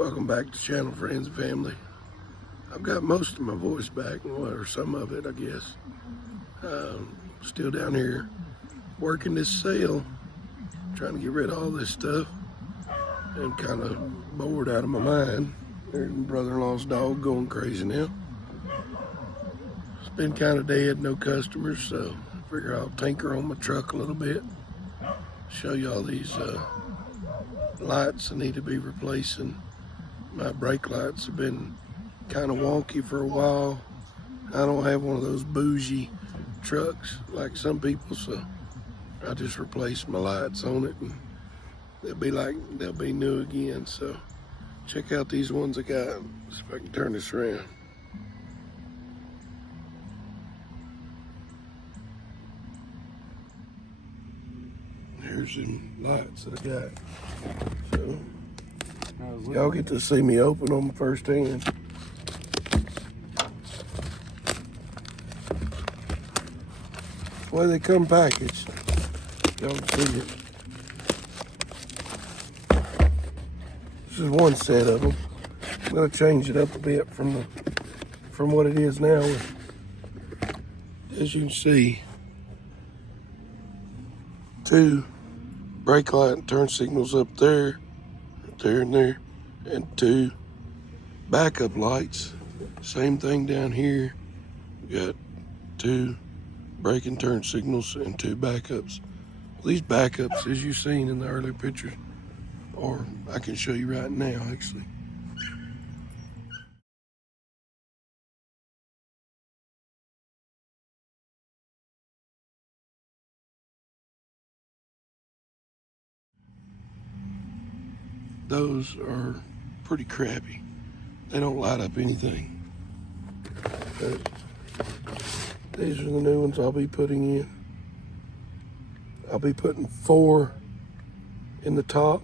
Welcome back to the channel, friends and family. I've got most of my voice back, or some of it, I guess. Still down here working this sale, trying to get rid of all this stuff, and kind of bored out of my mind. There's my brother-in-law's dog going crazy now. It's been kind of dead, no customers, so I figure I'll tinker on my truck a little bit. Show you all these lights I need to be replacing. My brake lights have been kind of wonky for a while. I don't have one of those bougie trucks like some people, so I just replace my lights on it and they'll be new again. So check out these ones I got. See if I can turn this around. Here's some lights that I got. So y'all get to see me open them firsthand. The way they come packaged, y'all can see it. This is one set of them. I'm gonna change it up a bit from what it is now. As you can see, 2 brake light and turn signals up there, there and there, and 2 backup lights. Same thing down here. We got 2 brake and turn signals and 2 backups. These backups, as you've seen in the earlier pictures, or I can show you right now actually. Those are pretty crappy. They don't light up anything. But these are the new ones I'll be putting in. I'll be putting 4 in the top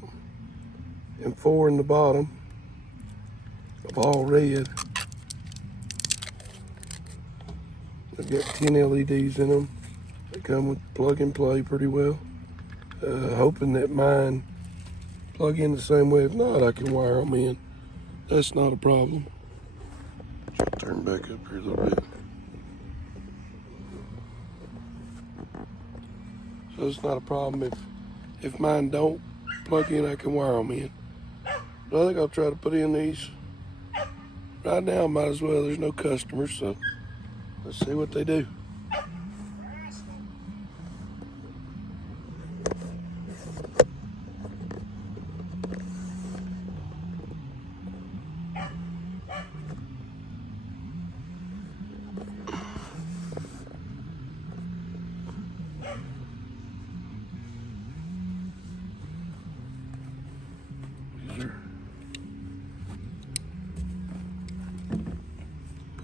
and 4 in the bottom of all red. I've got 10 LEDs in them. They come with plug and play pretty well. Hoping that mine plug in the same way. If not, I can wire them in. That's not a problem. Turn back up here a little bit. So it's not a problem if mine don't plug in, I can wire them in. But I think I'll try to put in these. Right now, might as well. There's no customers, so let's see what they do.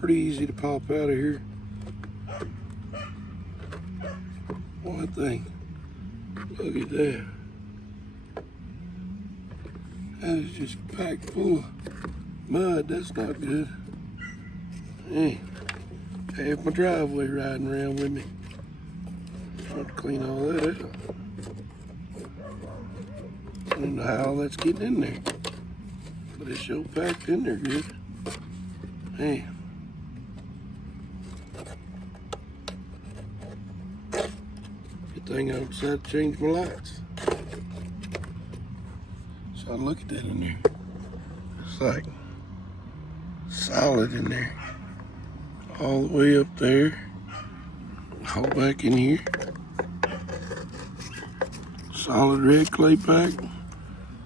Pretty easy to pop out of here. One thing, look at that. That is just packed full of mud. That's not good. Hey, I have my driveway riding around with me. I have to clean all that up. I don't know how all that's getting in there, but it's so packed in there good. Hey. Good thing I decided to change my lights. So I look at that in there. It's like solid in there. All the way up there. All back in here. Solid red clay pack.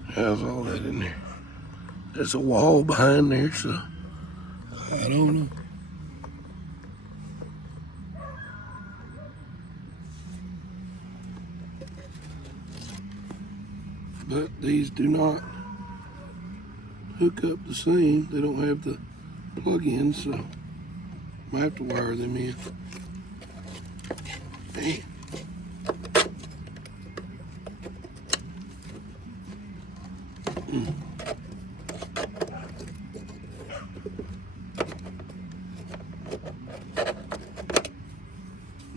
How's all that in there? There's a wall behind there, so I don't know. But these do not hook up the same. They don't have the plug-in, so I might have to wire them in. Damn.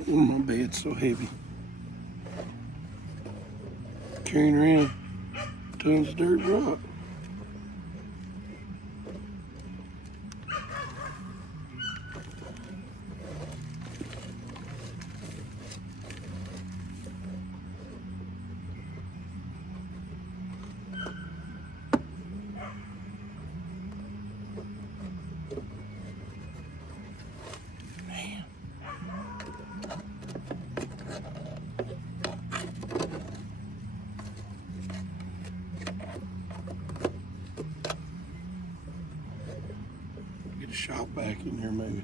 Oh, my bed's so heavy. Carrying around tons of dirt rock. shop vac in there maybe.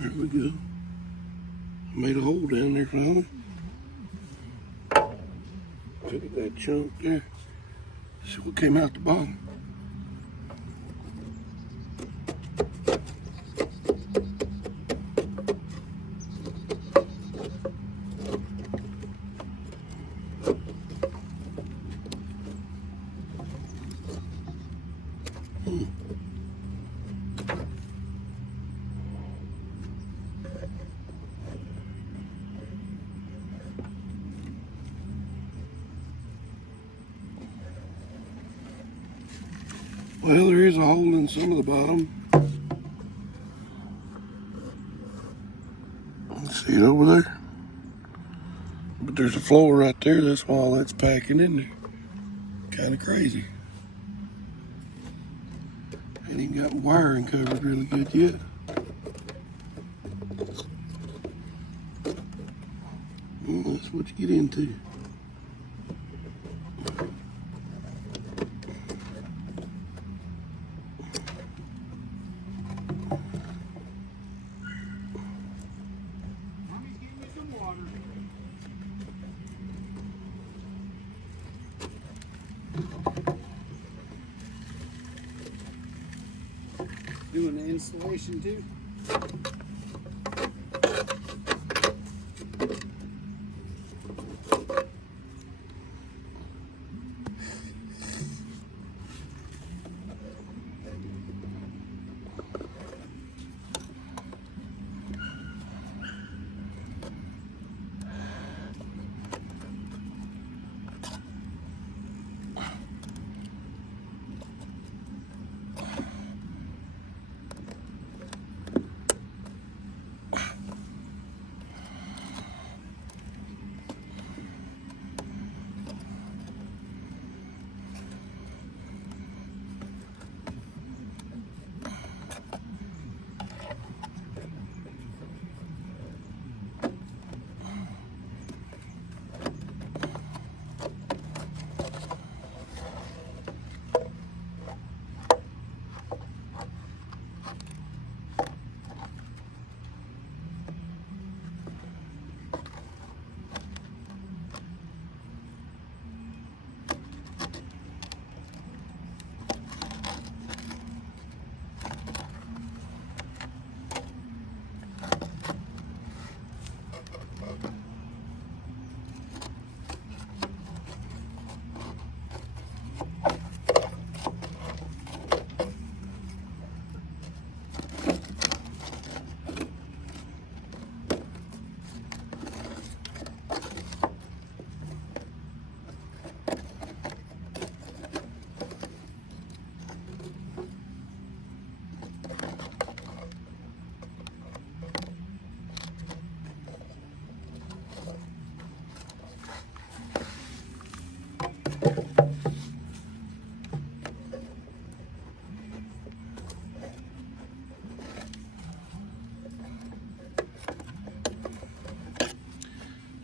There we go. Made a hole down there finally. Look at that chunk there. See what came out the bottom. Well, there is a hole in some of the bottom. See it over there? But there's a floor right there. That's why all that's packing in there. Kind of crazy. Ain't even got wiring covered really good yet. Well, that's what you get into. Doing the installation too.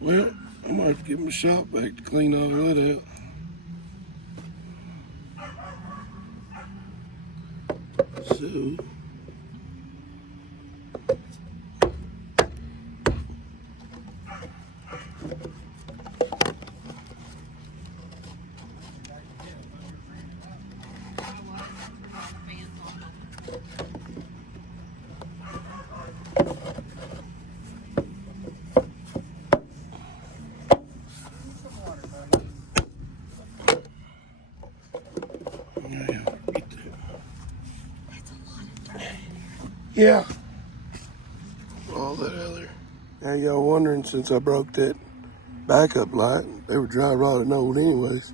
Well, I might have to give my shop vac to clean all that out. So, yeah, all that other. Now y'all wondering, since I broke that backup light, they were dry rotted and old anyways,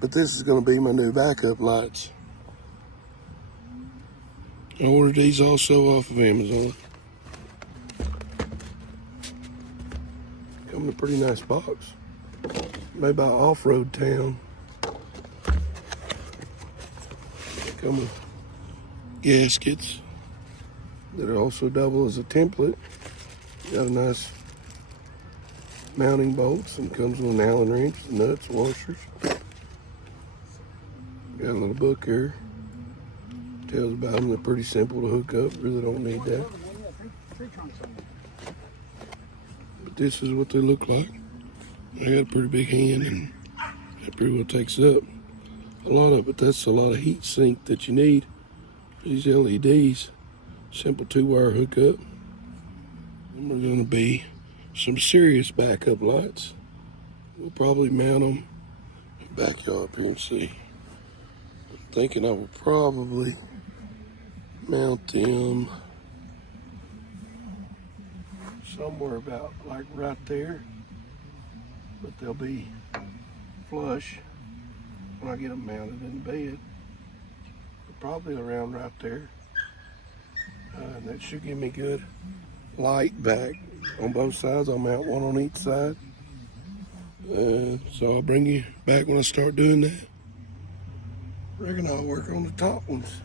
but this is going to be my new backup lights. I ordered these also off of Amazon. Come in a pretty nice box, made by Off-Road Town. Come with gaskets that also double as a template. Got a nice mounting bolts and comes with an Allen wrench, nuts, washers. Got a little book here. Tells about them. They're pretty simple to hook up. Really don't need that. But this is what they look like. They got a pretty big hand, and that pretty well takes up a lot of it. That's a lot of heat sink that you need. These LEDs, simple 2-wire hookup. And we're going to be some serious backup lights. We'll probably mount them. Back y'all up here and see. I'm thinking I will probably mount them somewhere about like right there, but they'll be flush when I get them mounted in bed. But probably around right there. And that should give me good light back on both sides. I'll mount one on each side. So I'll bring you back when I start doing that. Reckon I'll work on the top ones.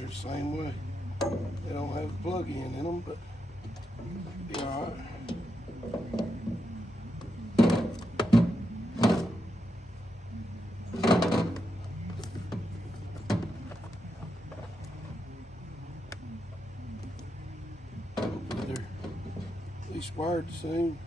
They're the same way. They don't have a plug-in in them, but be all right. Hopefully they're at least wired the same.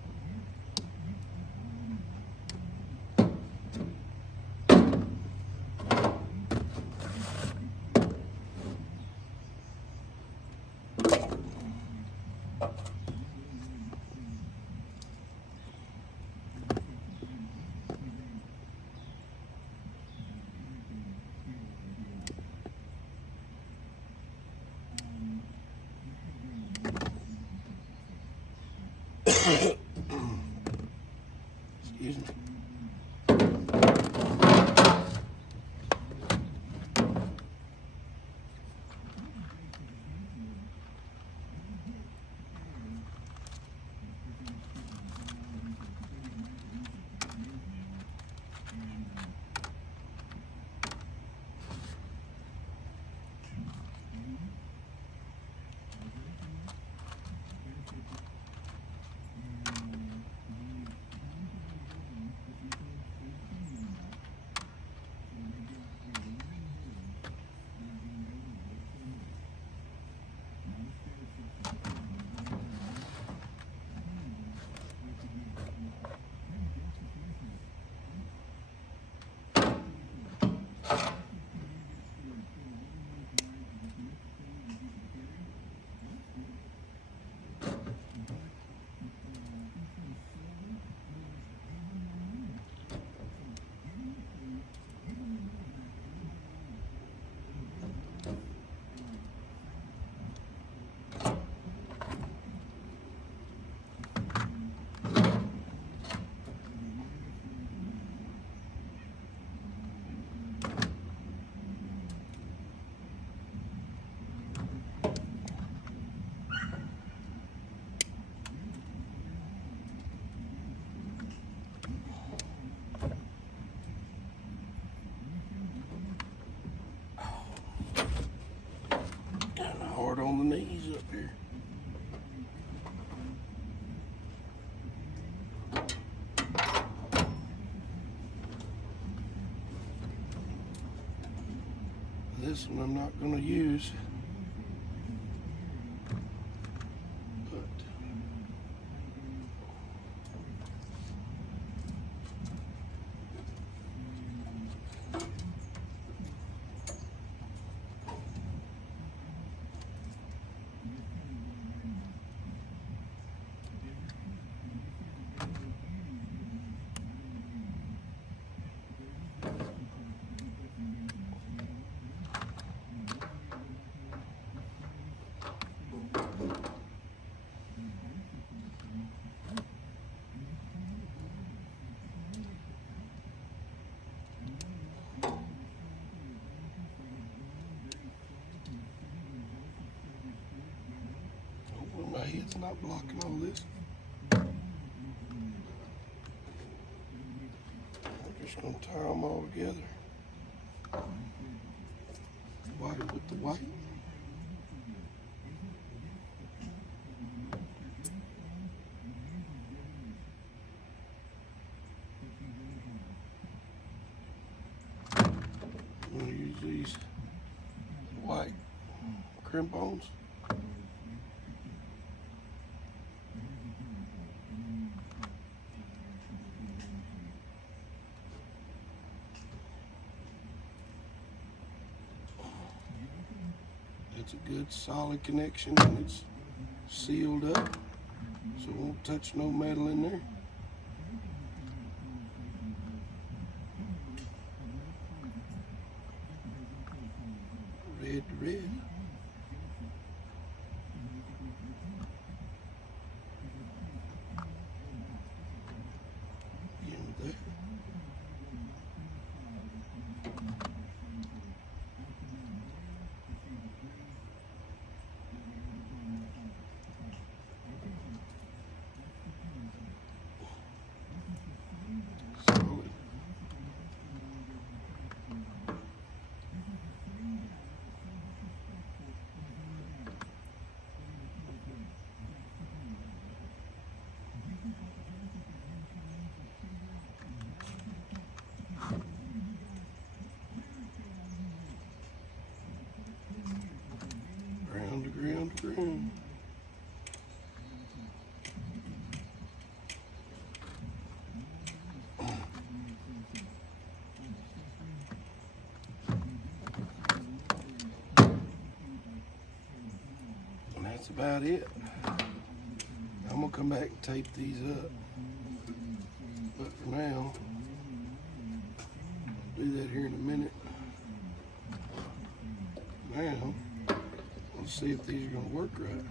Excuse me. Hard on the knees up here. This one I'm not going to use, but it's not blocking all this. I'm just gonna tie them all together. White with the white. I'm gonna use these white crimp-ons. That's a good solid connection and it's sealed up, so it won't touch no metal in there. Red to red. In there. Solid. Ground to ground to ground. And that's about it. I'm gonna come back and tape these up. But for now, I'll do that here in a minute. Now, let's see if these are gonna work right.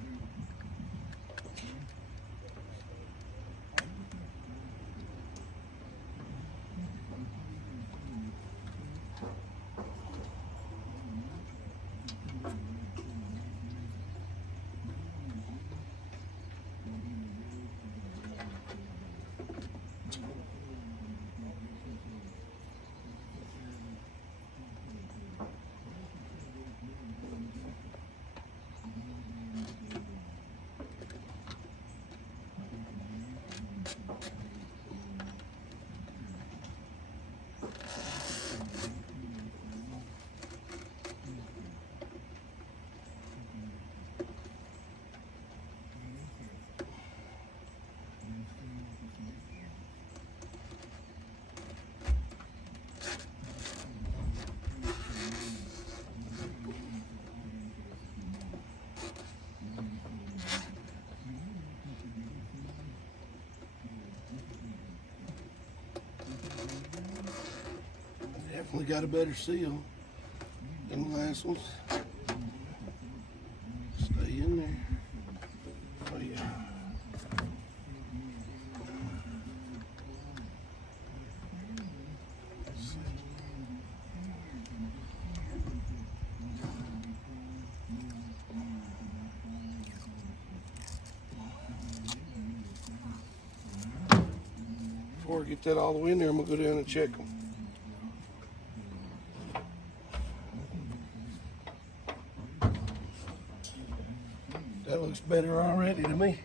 Definitely got a better seal than the last ones. Stay in there. Oh yeah. Before I get that all the way in there, I'm gonna go down and check them. That looks better already to me.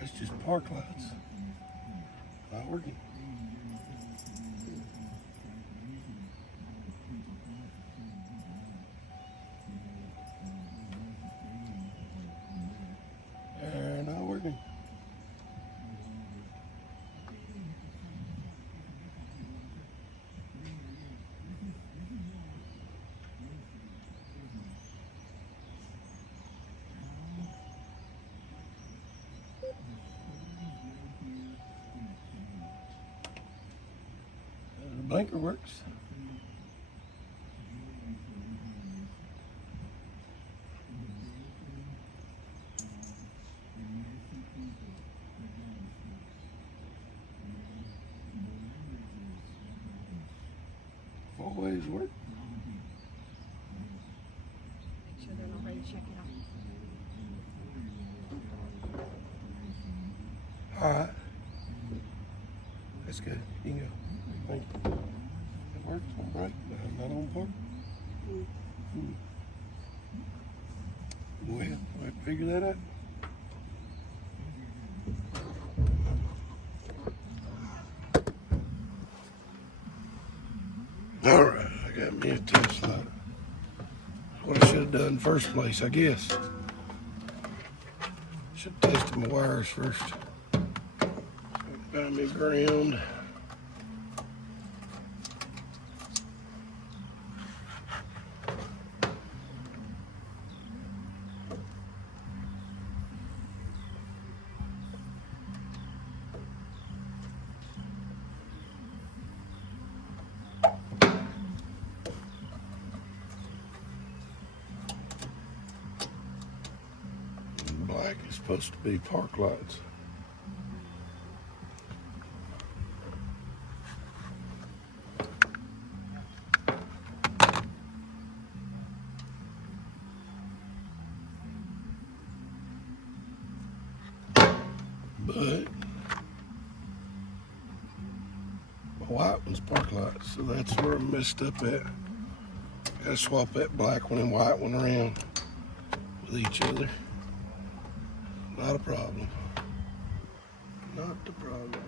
That's just park lights. Not working. Not working. blinker works. Always work. Make sure they're not ready to check it out. All right. That's good. You can go. Thank you. It works on brake, not on park. Well, we'll figure that out. All right, I got me a test light. What I should have done in the first place, I guess. Should have tested my wires first. Find me ground. Black is supposed to be park lights. But my white one's park lights, so that's where I messed up at. Gotta swap that black one and white one around with each other. Not a problem. Not the problem.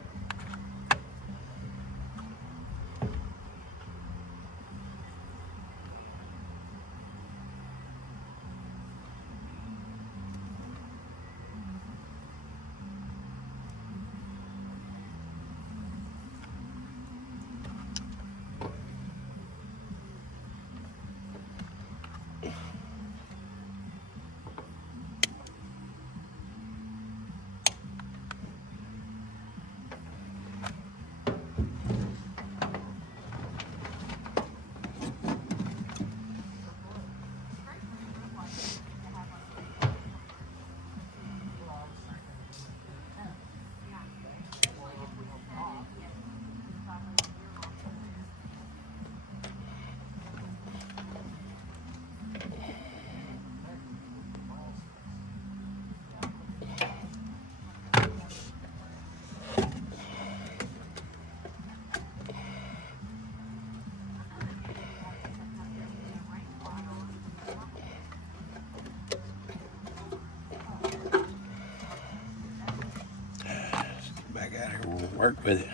Back out here, we'll work with it.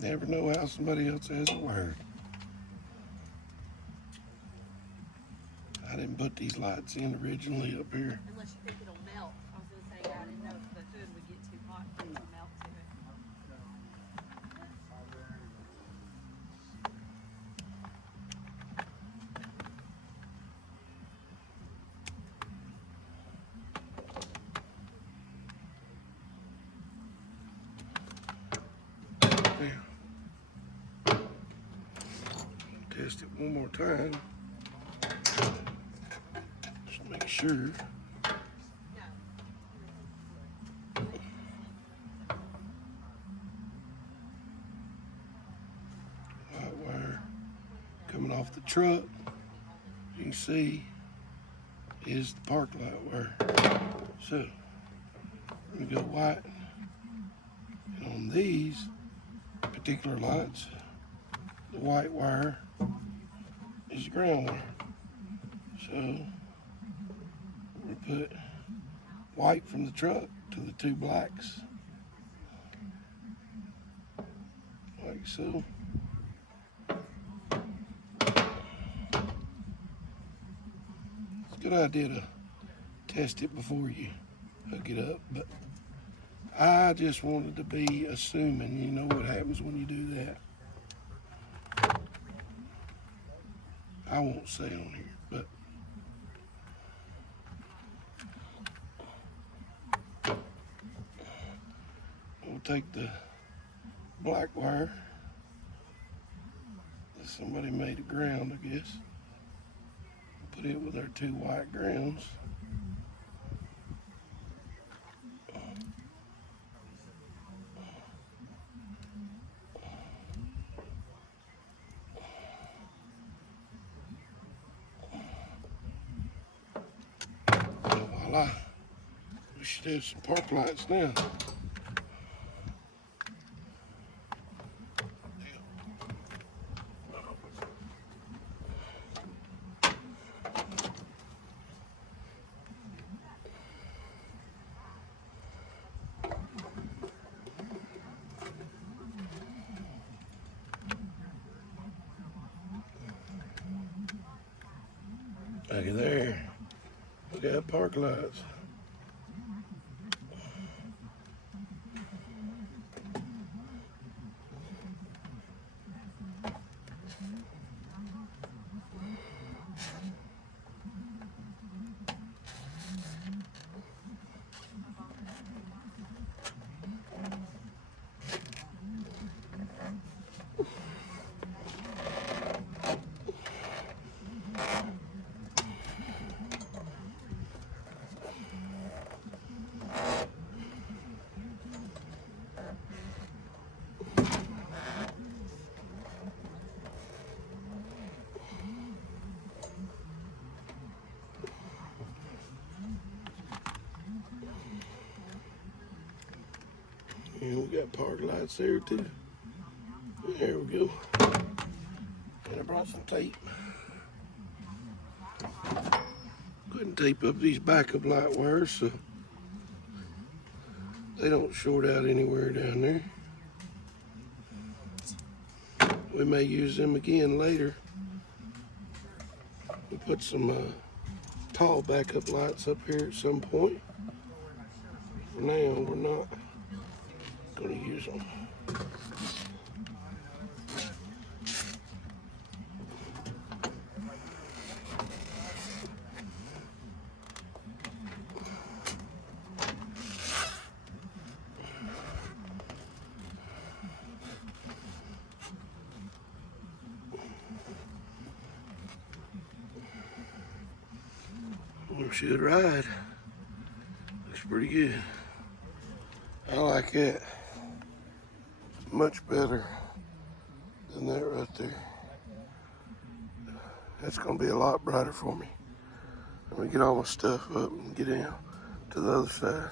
Never know how somebody else has it wired. I didn't put these lights in originally up here. Unless you think it'll melt. I was going to say, I didn't know if the hood would get too hot for it to melt to it. Yeah. Test it one more time. Just make sure. White wire coming off the truck, you can see, is the park light wire. So, I'm gonna go white. And on these particular lights, the white wire is the ground wire. So we put white from the truck to the two blacks, like so. It's a good idea to test it before you hook it up, but I just wanted to be assuming, you know what happens when you do that. I won't say on here, but we'll take the black wire that somebody made a ground, I guess. Put it with our 2 white grounds. Voila. We should have some park lights now. Look at there. We got park lights. And we got park lights there too. There we go. And I brought some tape. Go ahead and tape up these backup light wires so they don't short out anywhere down there. We may use them again later. We put some tall backup lights up here at some point. For now, we're not going to use them. We should ride. Looks pretty good. I like that much better than that right there. That's gonna be a lot brighter for me. Let me get all my stuff up and get down to the other side.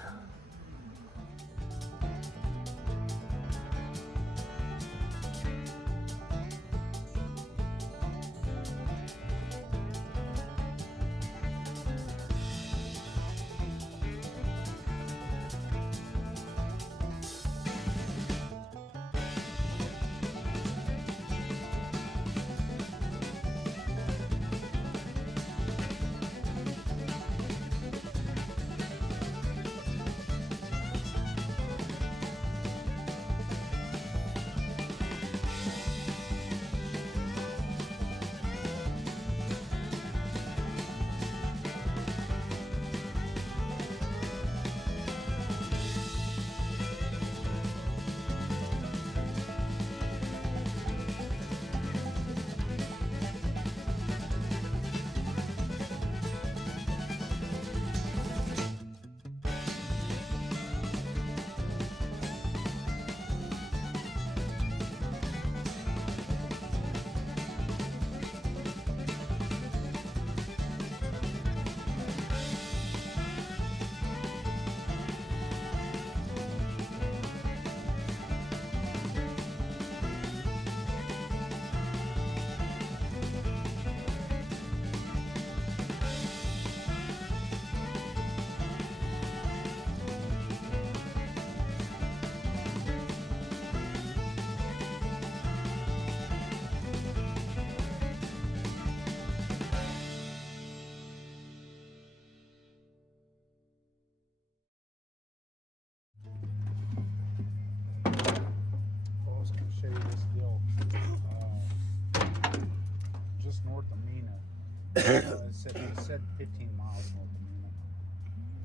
It said 15 miles north of Mena.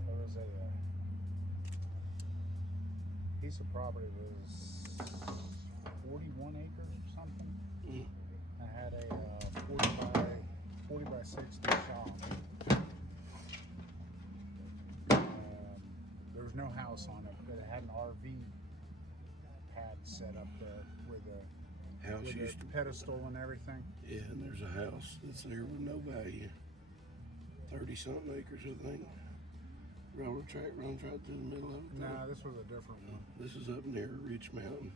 There was a piece of property was 41 acres or something. Mm. I had a 40 by 60 shop. There was no house on it, but it had an RV pad set up there with a pedestal and everything. Yeah, and there's a house that's there with no value. 30-something acres, I think. Railroad track runs right through the middle of it. Nah, this was a different one. This is up near Ridge Mountain,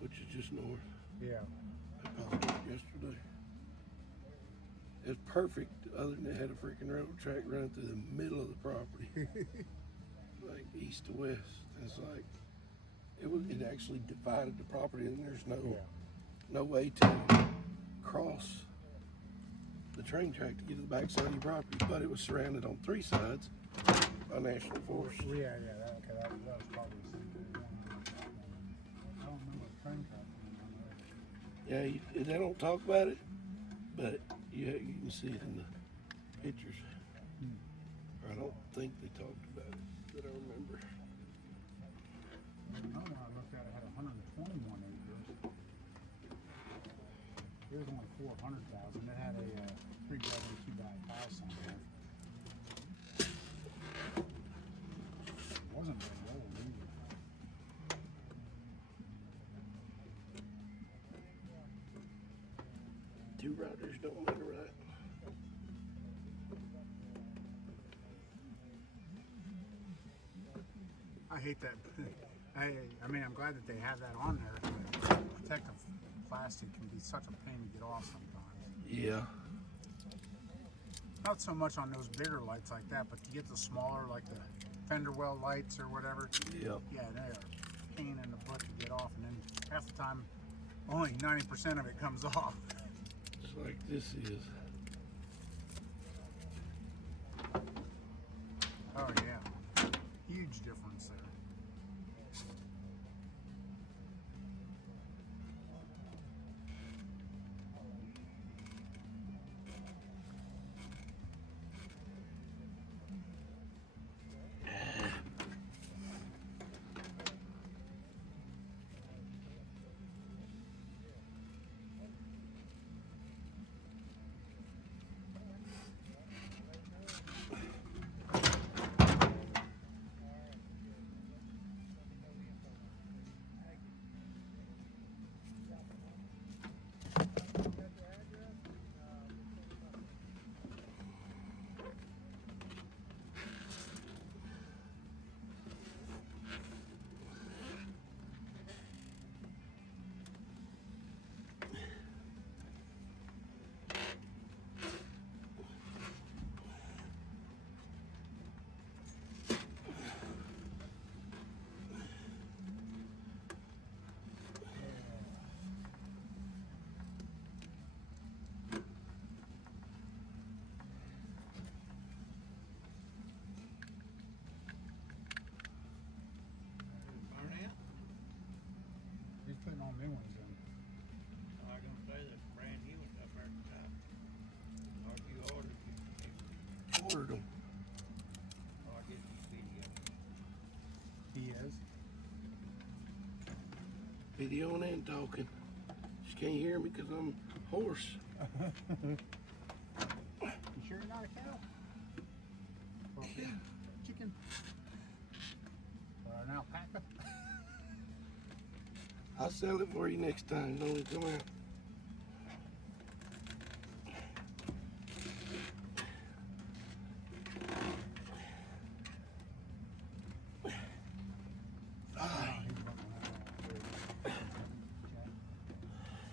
which is just north. Yeah. I popped up yesterday. It's perfect, other than it had a freaking railroad track running through the middle of the property, like east to west. It's like it actually divided the property, and there's no way to cross the train track to get to the back side of your property. But it was surrounded on 3 sides by national forest. Yeah, that was probably the same thing. I don't remember the train track. Yeah, they don't talk about it, but you can see it in the pictures. Or I don't think they talked about it, that I remember. Another one I looked at, it had 121 acres. It was only 400,000. It had a 3-bedroom, 2-bath house on there. It wasn't very old either. Two riders don't make a right. I hate that. I mean, I'm glad that they have that on there. Protective plastic can be such a pain to get off sometimes. Yeah. Not so much on those bigger lights like that, but you get the smaller, like the fender well lights or whatever. Yep. Yeah, they are a pain in the butt to get off, and then half the time, only 90% of it comes off. Just like this is. Oh yeah, huge difference there. He's putting all new ones in. I was gonna say there's brand new ones up there at the top. Or if you ordered, Ordered them. or I guess you video. He is. Videoing and talking. Just can't hear me because I'm hoarse. You sure you're not a cow? Or a pig? Chicken? Or an alpaca? I'll sell it for you next time. Don't it come out?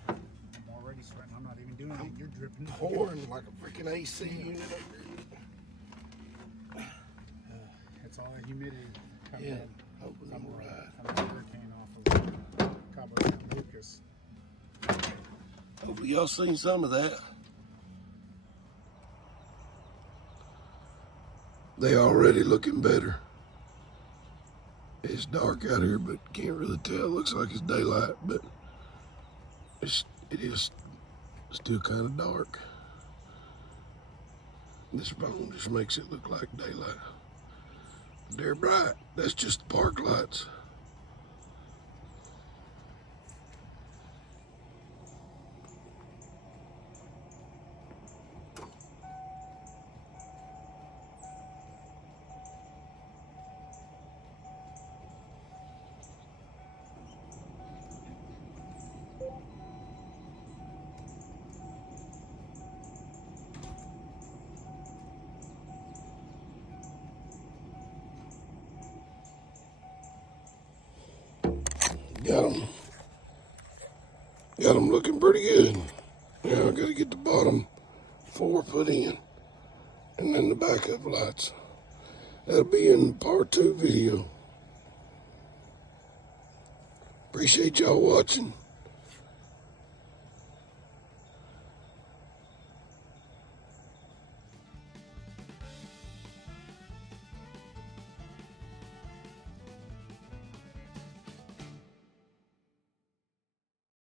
I'm already sweating. I'm not even doing it. You're dripping. Pouring like a freaking AC unit up there. It's all that humidity coming Yeah, in. hopefully I'm alright. From the hurricane off of Cabo San Lucas. Hopefully y'all seen some of that. They already looking better. It's dark out here, but can't really tell. Looks like it's daylight, but it is still kind of dark. This phone just makes it look like daylight. They're bright. That's just the park lights. Got them looking pretty good. Now I gotta get the bottom 4 put in, and then the backup lights. That'll be in part 2 video. Appreciate y'all watching.